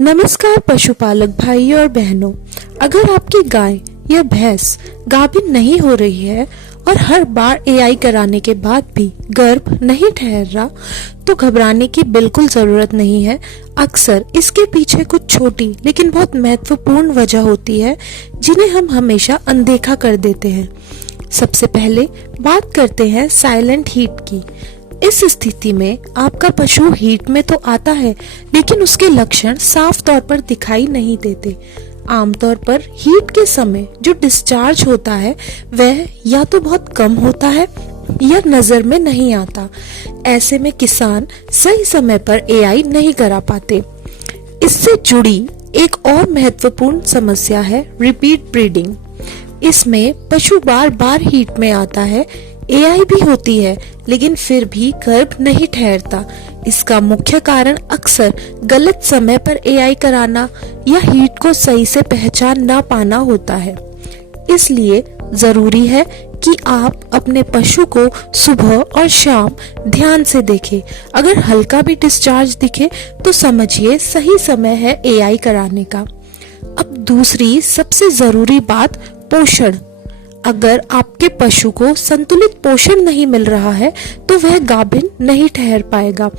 नमस्कार पशुपालक भाइयों और बहनों। अगर आपकी गाय या भैंस गाभिन नहीं हो रही है और हर बार एआई कराने के बाद भी गर्भ नहीं ठहर रहा, तो घबराने की बिल्कुल जरूरत नहीं है। अक्सर इसके पीछे कुछ छोटी लेकिन बहुत महत्वपूर्ण वजह होती है जिन्हें हम हमेशा अनदेखा कर देते हैं। सबसे पहले बात करते हैं साइलेंट हीट की। इस स्थिति में आपका पशु हीट में तो आता है, लेकिन उसके लक्षण साफ तौर पर दिखाई नहीं देते। आमतौर पर हीट के समय जो डिस्चार्ज होता है वह या तो बहुत कम होता है या नजर में नहीं आता। ऐसे में किसान सही समय पर एआई नहीं करा पाते। इससे जुड़ी एक और महत्वपूर्ण समस्या है रिपीट ब्रीडिंग। इसमें पशु बार बार हीट में आता है, एआई भी होती है, लेकिन फिर भी गर्भ नहीं ठहरता। इसका मुख्य कारण अक्सर गलत समय पर एआई कराना या हीट को सही से पहचान ना पाना होता है। इसलिए जरूरी है कि आप अपने पशु को सुबह और शाम ध्यान से देखें। अगर हल्का भी डिस्चार्ज दिखे तो समझिए सही समय है एआई कराने का। अब दूसरी सबसे जरूरी बात, पोषण। अगर आपके पशु को संतुलित पोषण नहीं मिल रहा है तो वह गाभिन नहीं ठहर पाएगा,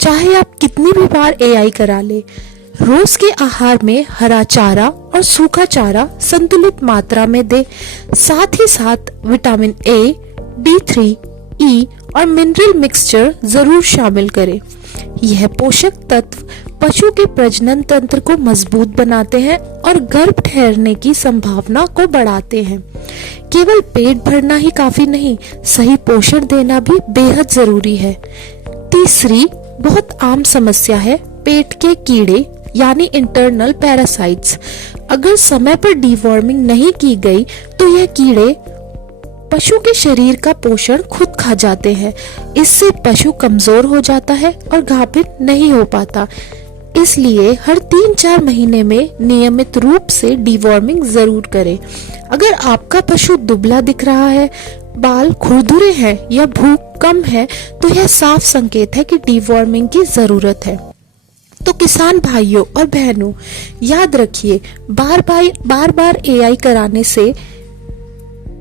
चाहे आप कितनी भी बार एआई करा ले। रोज के आहार में हरा चारा और सूखा चारा संतुलित मात्रा में दे। साथ ही साथ विटामिन ए, D3, E और मिनरल मिक्सचर जरूर शामिल करें। यह पोषक तत्व पशु के प्रजनन तंत्र को मजबूत बनाते हैं और गर्भ ठहरने की संभावना को बढ़ाते हैं। केवल पेट भरना ही काफी नहीं, सही पोषण देना भी बेहद जरूरी है। तीसरी बहुत आम समस्या है पेट के कीड़े यानी इंटरनल पैरासाइट्स। अगर समय पर डीवॉर्मिंग नहीं की गई तो यह कीड़े पशु के शरीर का पोषण खुद खा जाते हैं। इससे पशु कमजोर हो जाता है और गाभिन नहीं हो पाता। इसलिए हर 3-4 महीने में नियमित रूप से डीवॉर्मिंग जरूर करें। अगर आपका पशु दुबला दिख रहा है, बाल खुरदुरे हैं या भूख कम है, तो यह साफ संकेत है कि डीवॉर्मिंग की जरूरत है। तो किसान भाइयों और बहनों, याद रखिए, बार बार एआई कराने से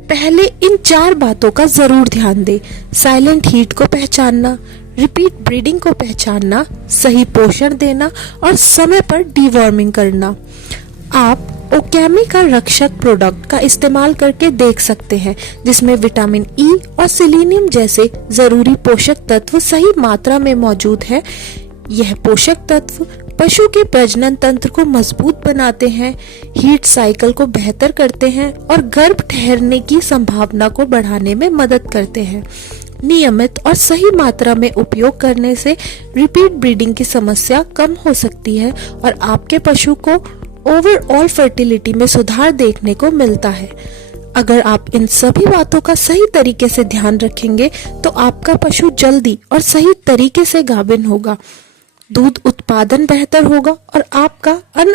पहले इन 4 बातों का जरूर ध्यान दें। साइलेंट हीट को पहचानना, रिपीट ब्रीडिंग को पहचानना, सही पोषण देना और समय पर डीवॉर्मिंग करना। आप ओकेमी का रक्षक प्रोडक्ट का इस्तेमाल करके देख सकते हैं, जिसमें विटामिन ई और सेलेनियम जैसे जरूरी पोषक तत्व सही मात्रा में मौजूद है। यह पोषक तत्व पशु के प्रजनन तंत्र को मजबूत बनाते हैं, हीट साइकिल को बेहतर करते हैं और गर्भ ठहरने की संभावना को बढ़ाने में मदद करते हैं। नियमित और सही मात्रा में उपयोग करने से रिपीट ब्रीडिंग की समस्या कम हो सकती है और आपके पशु को ओवरऑल फर्टिलिटी में सुधार देखने को मिलता है। अगर आप इन सभी बातों का सही तरीके से ध्यान रखेंगे तो आपका पशु जल्दी और सही तरीके से गाभिन होगा, दूध उत्पादन बेहतर होगा और आपका अन्न